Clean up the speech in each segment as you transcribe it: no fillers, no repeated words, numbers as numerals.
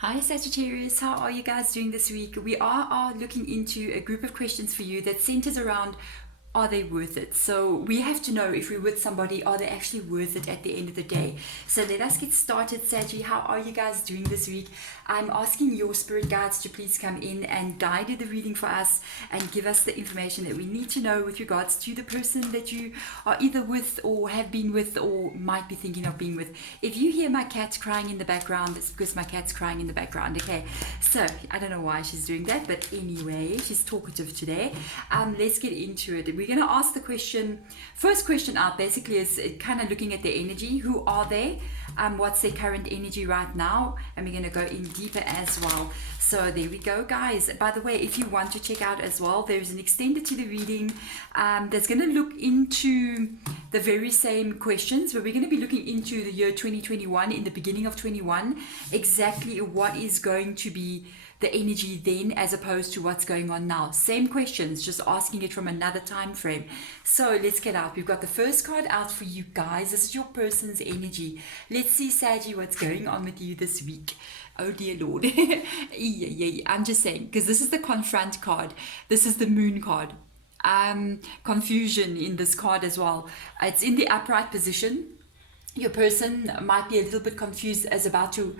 Hi Sagittarius, how are you guys doing this week? We are looking into a group of questions for you that centers around, are they worth it? So we have to know, if we're with somebody, are they actually worth it at the end of the day? So let us get started. Saggy, how are you guys doing this week? I'm asking your spirit guides to please come in and guide the reading for us and give us the information that we need to know with regards to the person that you are either with or have been with or might be thinking of being with. If you hear my cat crying in the background, it's because my cat's crying in the background. Okay, so I don't know why she's doing that, but anyway, she's talkative today. Let's get into it. We're going to ask the question. First question out basically is kind of looking at their energy. Who are they? What's their current energy right now? And we're going to go in deeper as well. So there we go, guys. By the way, if you want to check out as well, there's an extended to the reading that's going to look into the very same questions, but we're going to be looking into the year 2021, in the beginning of 21, exactly what is going to be the energy then as opposed to what's going on now. Same questions, just asking it from another time frame. So let's get out. We've got the first card out for you guys. This is your person's energy. Let's see, Saggy, what's going on with you this week. Oh dear Lord. Yeah. I'm just saying, because this is the confront card. This is the moon card. Confusion in this card as well. It's in the upright position. Your person might be a little bit confused as about to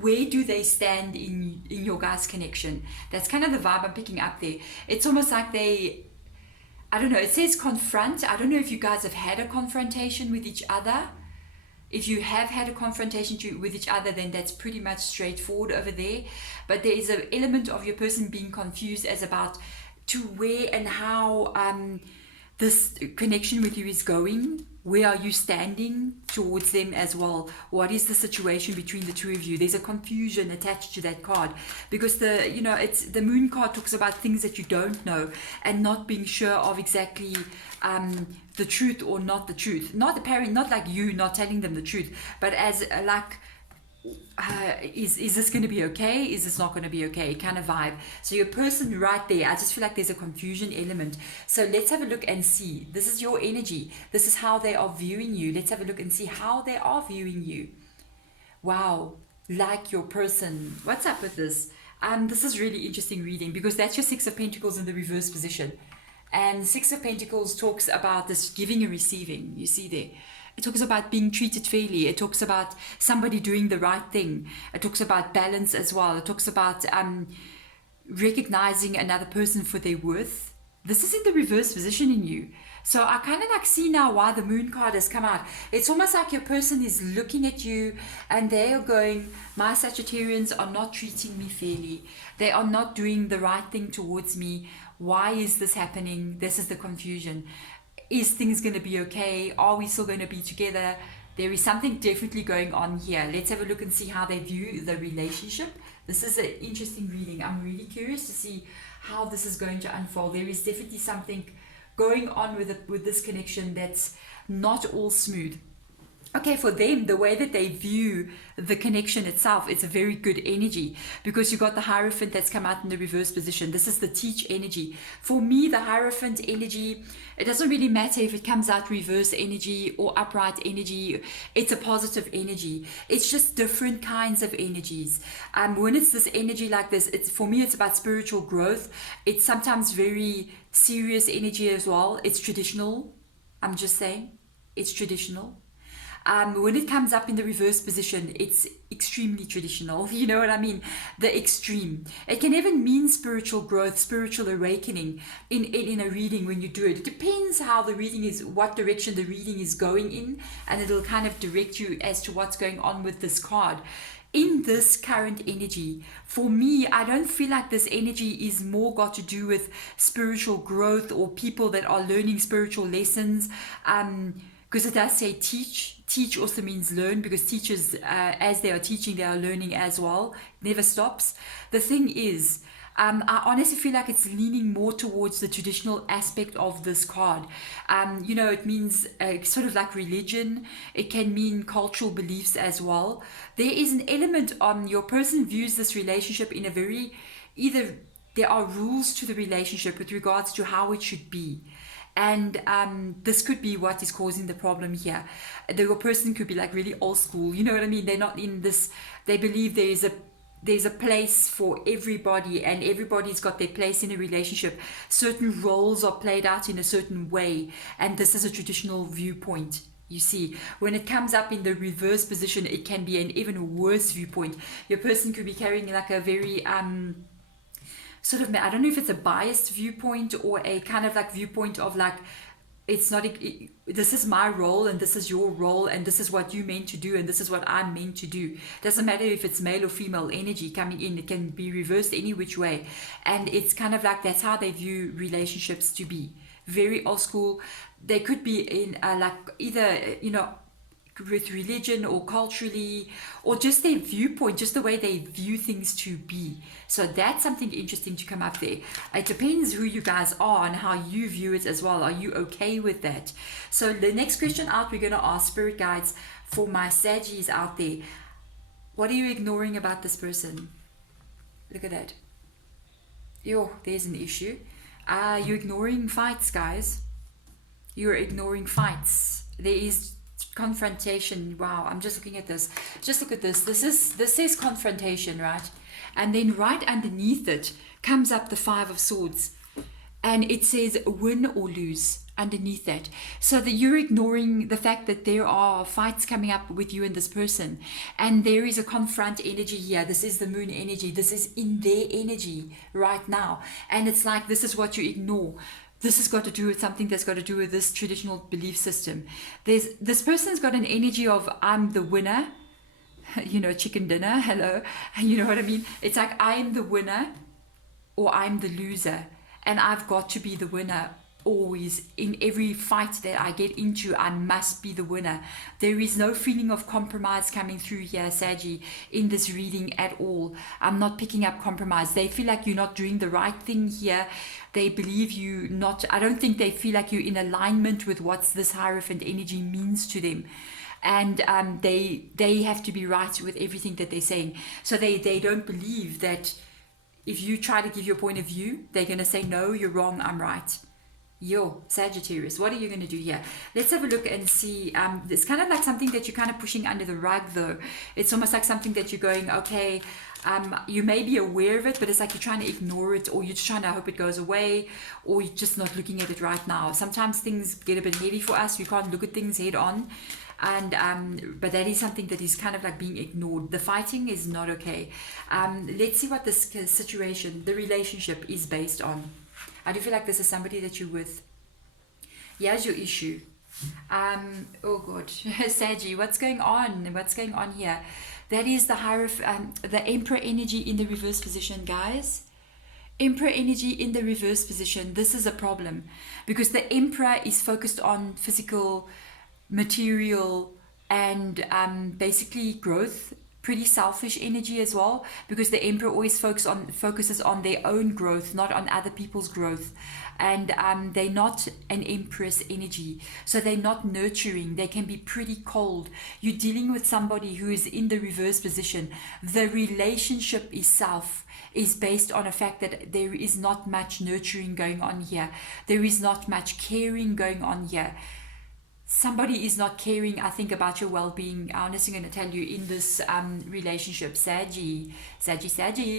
where do they stand in your guys' connection. That's kind of the vibe I'm picking up there. It's almost like they, I don't know, it says confront. I don't know if you guys have had a confrontation with each other. If you have had a confrontation with each other, then that's pretty much straightforward over there. But there is an element of your person being confused as about to where and how this connection with you is going. Where are you standing towards them as well? What is the situation between the two of you? There's a confusion attached to that card because it's the moon card talks about things that you don't know and not being sure of exactly the truth or not the truth. Not apparent, not like you not telling them the truth, but as like, is this going to be okay? Is this not going to be okay? Kind of vibe. So your person right there, I just feel like there's a confusion element. So let's have a look and see. This is your energy. This is how they are viewing you. Let's have a look and see how they are viewing you. Wow. Like your person. What's up with this? This is really interesting reading because that's your Six of Pentacles in the reverse position. And Six of Pentacles talks about this giving and receiving. You see there. It talks about being treated fairly. It talks about somebody doing the right thing. It talks about balance as well. It talks about recognizing another person for their worth. This is in the reverse position in you. So I kind of like see now why the moon card has come out. It's almost like your person is looking at you and they are going, my Sagittarians are not treating me fairly. They are not doing the right thing towards me. Why is this happening? This is the confusion. Is things going to be okay? Are we still going to be together? There is something definitely going on here. Let's have a look and see how they view the relationship. This is an interesting reading. I'm really curious to see how this is going to unfold. There is definitely something going on with this connection that's not all smooth. Okay, for them, the way that they view the connection itself, it's a very good energy because you got the Hierophant that's come out in the reverse position. This is the teach energy. For me, the Hierophant energy, it doesn't really matter if it comes out reverse energy or upright energy. It's a positive energy. It's just different kinds of energies. When it's this energy like this, for me, it's about spiritual growth. It's sometimes very serious energy as well. It's traditional. I'm just saying, it's traditional. When it comes up in the reverse position, it's extremely traditional. You know what I mean? The extreme. It can even mean spiritual growth, spiritual awakening in a reading when you do it. It depends how the reading is, what direction the reading is going in, and it'll kind of direct you as to what's going on with this card. In this current energy, for me, I don't feel like this energy is more got to do with spiritual growth or people that are learning spiritual lessons. Because it does say teach. Teach also means learn, because teachers, as they are teaching, they are learning as well. Never stops. The thing is, I honestly feel like it's leaning more towards the traditional aspect of this card. It means sort of like religion. It can mean cultural beliefs as well. There is an element your person views this relationship in a very, either there are rules to the relationship with regards to how it should be. And this could be what is causing the problem here. The person could be like really old school, you know what I mean? They're not in this, they believe there is a there's a place for everybody, and everybody's got their place in a relationship. Certain roles are played out in a certain way, and this is a traditional viewpoint. You see, when it comes up in the reverse position, it can be an even worse viewpoint. Your person could be carrying like a very sort of, I don't know if it's a biased viewpoint or a kind of like viewpoint of like, it's not, this is my role and this is your role and this is what you meant to do and this is what I'm meant to do. Doesn't matter if it's male or female energy coming in, it can be reversed any which way. And it's kind of like, that's how they view relationships to be. Very old school. They could be in like either, with religion or culturally, or just their viewpoint, just the way they view things to be. So that's something interesting to come up there. It depends who you guys are and how you view it as well. Are you okay with that? So the next question out, we're going to ask spirit guides for my Saggies out there. What are you ignoring about this person? Look at that. Yo, there's an issue. You're ignoring fights, guys. You're ignoring fights. There is confrontation. Wow, I'm just looking at this. Just look at this. This says confrontation, right? And then right underneath it comes up the Five of Swords, and it says win or lose underneath that. So that you're ignoring the fact that there are fights coming up with you and this person, and there is a confront energy here. This is the moon energy. This is in their energy right now, and it's like this is what you ignore. This has got to do with something that's got to do with this traditional belief system. This person's got an energy of I'm the winner, chicken dinner, hello, you know what I mean? It's like I'm the winner or I'm the loser, and I've got to be the winner always. In every fight that I get into, I must be the winner. There is no feeling of compromise coming through here, Saggy, in this reading at all. I'm not picking up compromise. They feel like you're not doing the right thing here. They believe you not, I don't think they feel like you're in alignment with what this Hierophant energy means to them. And they have to be right with everything that they're saying. So they don't believe that if you try to give your point of view, they're going to say, no, you're wrong, I'm right. Yo, Sagittarius, what are you going to do here? Let's have a look and see. It's kind of like something that you're kind of pushing under the rug, though. It's almost like something that you're going, okay, you may be aware of it, but it's like you're trying to ignore it, or you're just trying to hope it goes away, or you're just not looking at it right now. Sometimes things get a bit heavy for us. We can't look at things head on. And but that is something that is kind of like being ignored. The fighting is not okay. Let's see what this situation, the relationship, is based on. I do feel like this is somebody that you're with. Here's your issue. Oh God, Saggy, what's going on? What's going on here? That is the the Emperor energy in the reverse position, guys. Emperor energy in the reverse position. This is a problem because the Emperor is focused on physical, material, and basically growth. Pretty selfish energy as well, because the Emperor always focuses on their own growth, not on other people's growth. And they're not an Empress energy, so they're not nurturing. They can be pretty cold. You're dealing with somebody who is in the reverse position. The relationship itself is based on a fact that there is not much nurturing going on here. There is not much caring going on here. Somebody is not caring, I think, about your well-being. I'm honestly going to tell you in this relationship, Saggy,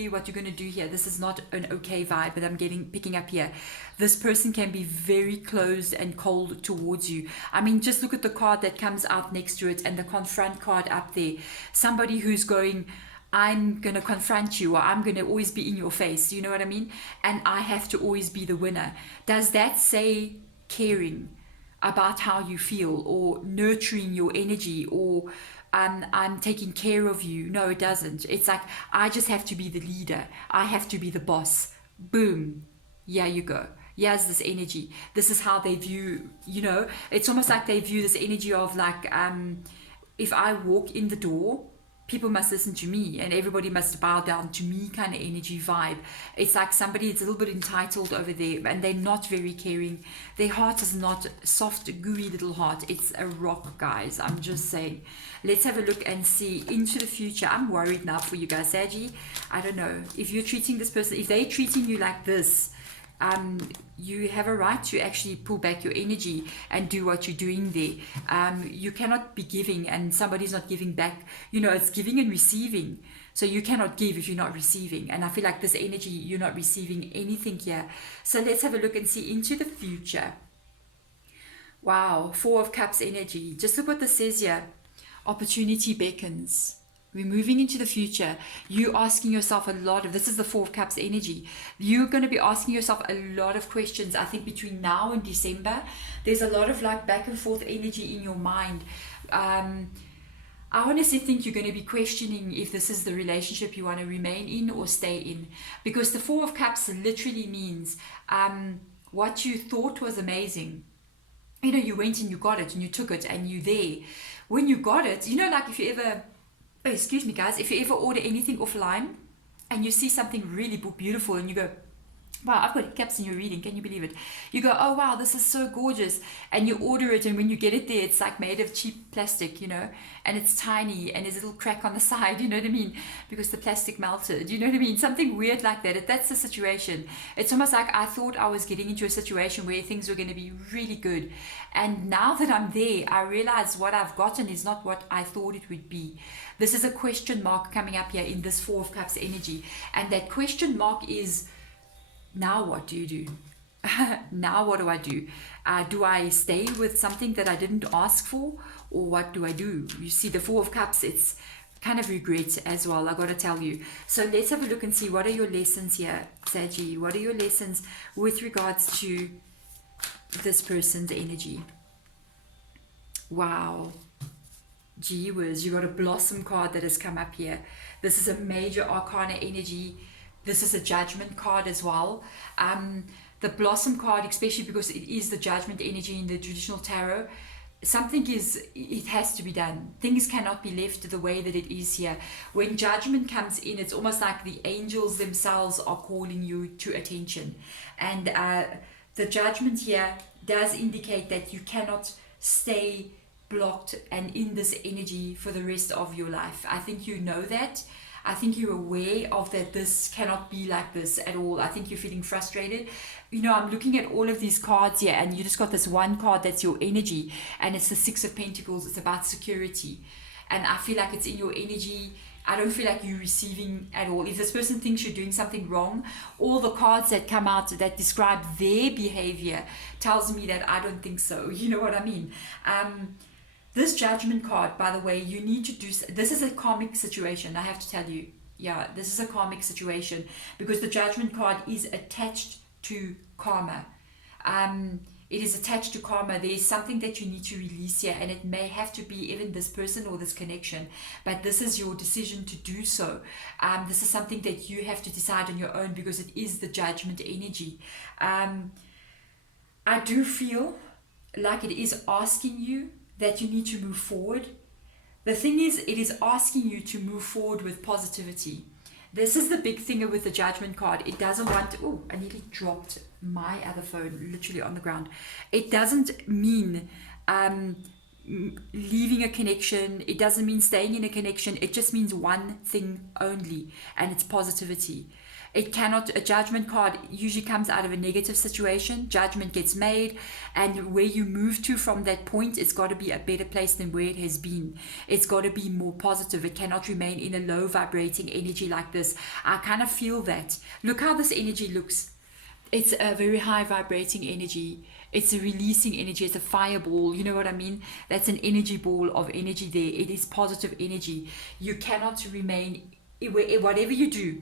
what you're going to do here. This is not an okay vibe, but I'm picking up here. This person can be very closed and cold towards you. I mean, just look at the card that comes out next to it and the confront card up there. Somebody who's going, I'm going to confront you, or I'm going to always be in your face. You know what I mean? And I have to always be the winner. Does that say caring about how you feel, or nurturing your energy, or I'm taking care of you? No, it doesn't. It's like, I just have to be the leader. I have to be the boss. Boom. Yeah, you go. Here's this energy. This is how they view, it's almost like they view this energy of like, if I walk in the door, people must listen to me and everybody must bow down to me kind of energy vibe. It's like somebody is a little bit entitled over there, and they're not very caring. Their heart is not soft, gooey little heart. It's a rock, guys. I'm just saying. Let's have a look and see into the future. I'm worried now for you guys, Saggy. I don't know. If you're treating this person, if they're treating you like this, you have a right to actually pull back your energy and do what you're doing there. You cannot be giving and somebody's not giving back. You know, it's giving and receiving. So you cannot give if you're not receiving. And I feel like this energy, you're not receiving anything here. So let's have a look and see into the future. Wow, Four of Cups energy. Just look what this says here. Opportunity beckons. We're moving into the future. You asking yourself a lot of, this is the Four of Cups energy. You're going to be asking yourself a lot of questions. I think between now and December, there's a lot of like back and forth energy in your mind. I honestly think you're going to be questioning if this is the relationship you want to remain in or stay in. Because the Four of Cups literally means what you thought was amazing. You know, you went and you got it and you took it and you're there. When you got it, you know, like if you ever, oh, excuse me guys, if you ever order anything offline and you see something really beautiful and you go, wow, I've got hiccups in your reading, can you believe it? You go, oh wow, this is so gorgeous. And you order it, and when you get it there, it's like made of cheap plastic, you know, and it's tiny, and there's a little crack on the side, you know what I mean? Because the plastic melted, you know what I mean? Something weird like that. That's the situation. It's almost like I thought I was getting into a situation where things were going to be really good. And now that I'm there, I realize what I've gotten is not what I thought it would be. This is a question mark coming up here in this Four of Cups energy. And that question mark is, now what do you do? Now what do I do? Do I stay with something that I didn't ask for? Or what do I do? You see, the Four of Cups, it's kind of regret as well, I gotta tell you. So let's have a look and see, what are your lessons here, Saggy? What are your lessons with regards to this person's energy? Wow. Gee whiz, you got a Blossom card that has come up here. This is a major arcana energy. This is a Judgment card as well. The Blossom card, especially because it is the Judgment energy in the traditional tarot, it has to be done. Things cannot be left the way that it is here. When Judgment comes in, it's almost like the angels themselves are calling you to attention. And the Judgment here does indicate that you cannot stay blocked and in this energy for the rest of your life. I think you know that. I think you're aware of that this cannot be like this at all. I think you're feeling frustrated. You know, I'm looking at all of these cards here, and you just got this one card that's your energy, and it's the Six of Pentacles. It's about security. And I feel like it's in your energy. I don't feel like you're receiving at all. If this person thinks you're doing something wrong, all the cards that come out that describe their behavior tells me that I don't think so. You know what I mean? This Judgment card, by the way, you need to do, this is a karmic situation, I have to tell you. Yeah, this is a karmic situation because the Judgment card is attached to karma. It is attached to karma. There is something that you need to release here, and it may have to be even this person or this connection, but this is your decision to do so. This is something that you have to decide on your own because it is the Judgment energy. I do feel like it is asking you that you need to move forward. The thing is, it is asking you to move forward with positivity. This is the big thing with the Judgment card. It doesn't want, oh, I nearly dropped my other phone literally on the ground. It doesn't mean leaving a connection. It doesn't mean staying in a connection. It just means one thing only, and it's positivity. It cannot, a Judgment card usually comes out of a negative situation. Judgment gets made, and where you move to from that point, it's got to be a better place than where it has been. It's got to be more positive. It cannot remain in a low vibrating energy like this. I kind of feel that. Look how this energy looks. It's a very high vibrating energy. It's a releasing energy. It's a fireball. You know what I mean? That's an energy ball of energy there. It is positive energy. You cannot remain, whatever you do,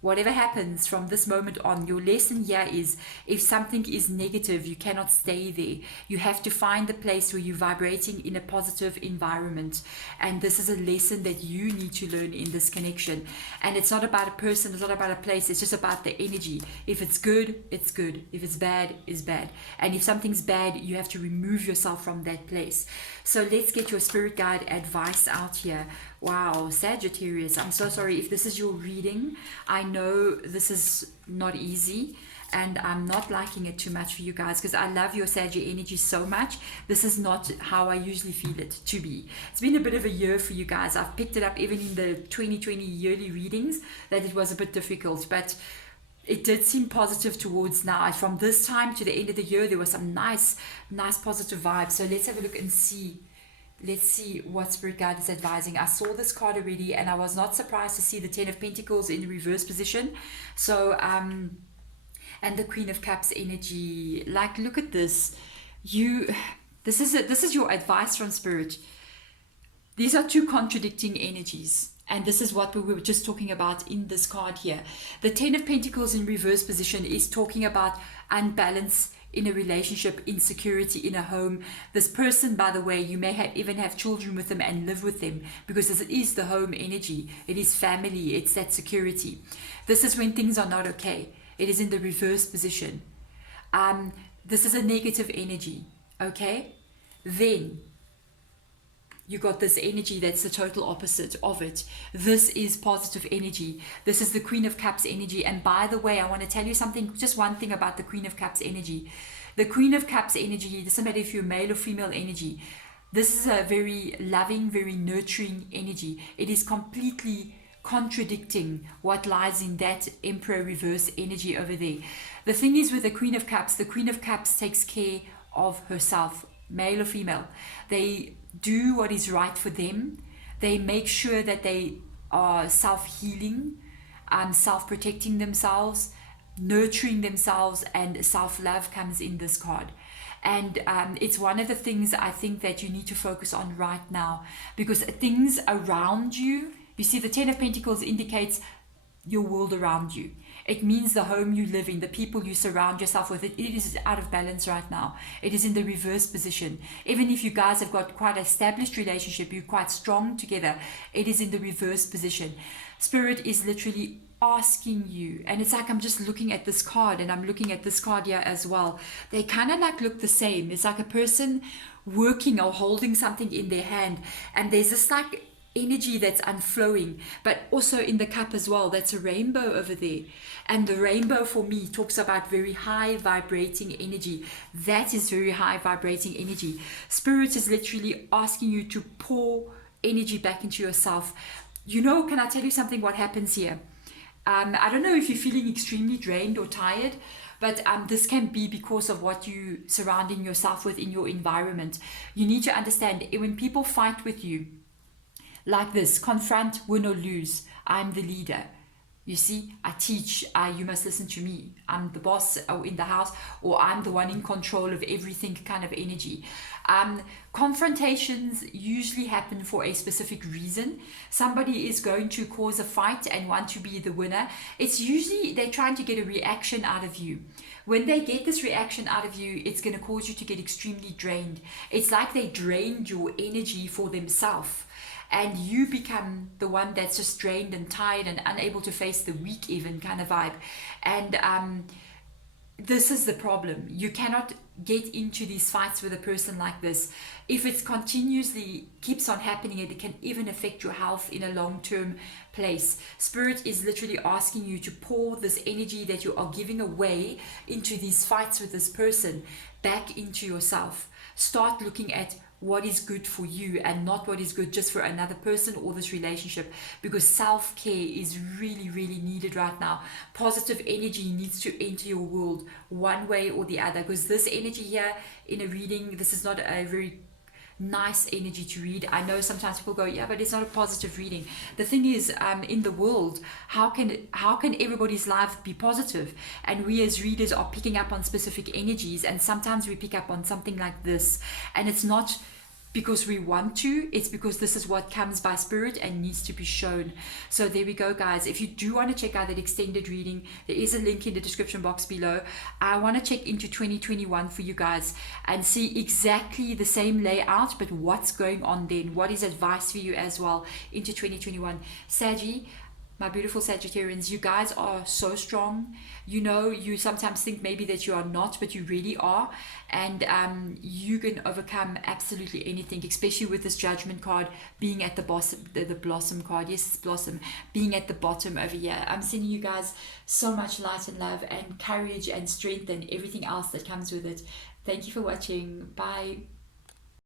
whatever happens from this moment on, your lesson here is, if something is negative, you cannot stay there. You have to find the place where you're vibrating in a positive environment. And this is a lesson that you need to learn in this connection. And it's not about a person, it's not about a place, it's just about the energy. If it's good, it's good. If it's bad, it's bad. And if something's bad, you have to remove yourself from that place. So let's get your spirit guide advice out here. Wow, Sagittarius, I'm so sorry if this is your reading. I know this is not easy, and I'm not liking it too much for you guys because I love your Sagittarius energy so much. This is not how I usually feel it to be. It's been a bit of a year for you guys. I've picked it up even in the 2020 yearly readings that it was a bit difficult, but it did seem positive towards now. From this time to the end of the year, there was some nice positive vibes. So let's have a look and see. Let's see what Spirit Guide is advising. I saw this card already, and I was not surprised to see the Ten of Pentacles in the reverse position. So, and the Queen of Cups energy. Like, look at this. This is your advice from Spirit. These are two contradicting energies. And this is what we were just talking about in this card here. The Ten of Pentacles in reverse position is talking about unbalance in a relationship, insecurity in a home. This person, by the way, you may even have children with them and live with them, because it is the home energy. It is family. It's that security. This is when things are not okay. It is in the reverse position. This is a negative energy. Okay? Then you got this energy that's the total opposite of it. This is positive energy. This is the Queen of Cups energy. And by the way, I want to tell you something, just one thing about the Queen of Cups energy. The Queen of Cups energy, doesn't matter if you're male or female energy, this is a very loving, very nurturing energy. It is completely contradicting what lies in that Emperor reverse energy over there. The thing is with the Queen of Cups takes care of herself, male or female. They do what is right for them. They make sure that they are self-healing, self-protecting themselves, nurturing themselves, and self-love comes in this card. And it's one of the things I think that you need to focus on right now, because things around you, you see the Ten of Pentacles indicates your world around you. It means the home you live in, the people you surround yourself with. It is out of balance right now. It is in the reverse position. Even if you guys have got quite an established relationship, you're quite strong together, it is in the reverse position. Spirit is literally asking you, and it's like I'm just looking at this card, and I'm looking at this card here as well. They kind of like look the same. It's like a person working or holding something in their hand, and there's this like energy that's unflowing, but also in the cup as well. That's a rainbow over there, and the rainbow for me talks about very high vibrating energy. That is very high vibrating energy. Spirit is literally asking you to pour energy back into yourself. You know, can I tell you something? What happens here? I don't know if you're feeling extremely drained or tired, but this can be because of what you surrounding yourself with in your environment. You need to understand, when people fight with you like this, confront, win or lose. I'm the leader. You see, I teach, you must listen to me. I'm the boss in the house, or I'm the one in control of everything kind of energy. Confrontations usually happen for a specific reason. Somebody is going to cause a fight and want to be the winner. It's usually they're trying to get a reaction out of you. When they get this reaction out of you, it's going to cause you to get extremely drained. It's like they drained your energy for themselves, and you become the one that's just drained and tired and unable to face the weak even kind of vibe. And this is the problem. You cannot get into these fights with a person like this. If it continuously keeps on happening, it can even affect your health in a long-term place. Spirit is literally asking you to pour this energy that you are giving away into these fights with this person back into yourself. Start looking at what is good for you and not what is good just for another person or this relationship, because self-care is really, really needed right now. Positive energy needs to enter your world one way or the other, because this energy here in a reading, this is not a very nice energy to read. I know sometimes people go, yeah, but it's not a positive reading. The thing is, in the world, how can everybody's life be positive? And we as readers are picking up on specific energies, and sometimes we pick up on something like this, and it's not because we want to, it's because this is what comes by Spirit and needs to be shown. So there we go, guys. If you do want to check out that extended reading, there is a link in the description box below. I want to check into 2021 for you guys and see exactly the same layout, but what's going on then, what is advice for you as well into 2021. Saggy, my beautiful Sagittarians, you guys are so strong. You know, you sometimes think maybe that you are not, but you really are. And you can overcome absolutely anything, especially with this Judgment card being at the bottom, the Blossom card. Yes, it's Blossom, being at the bottom over here. I'm sending you guys so much light and love and courage and strength and everything else that comes with it. Thank you for watching. Bye.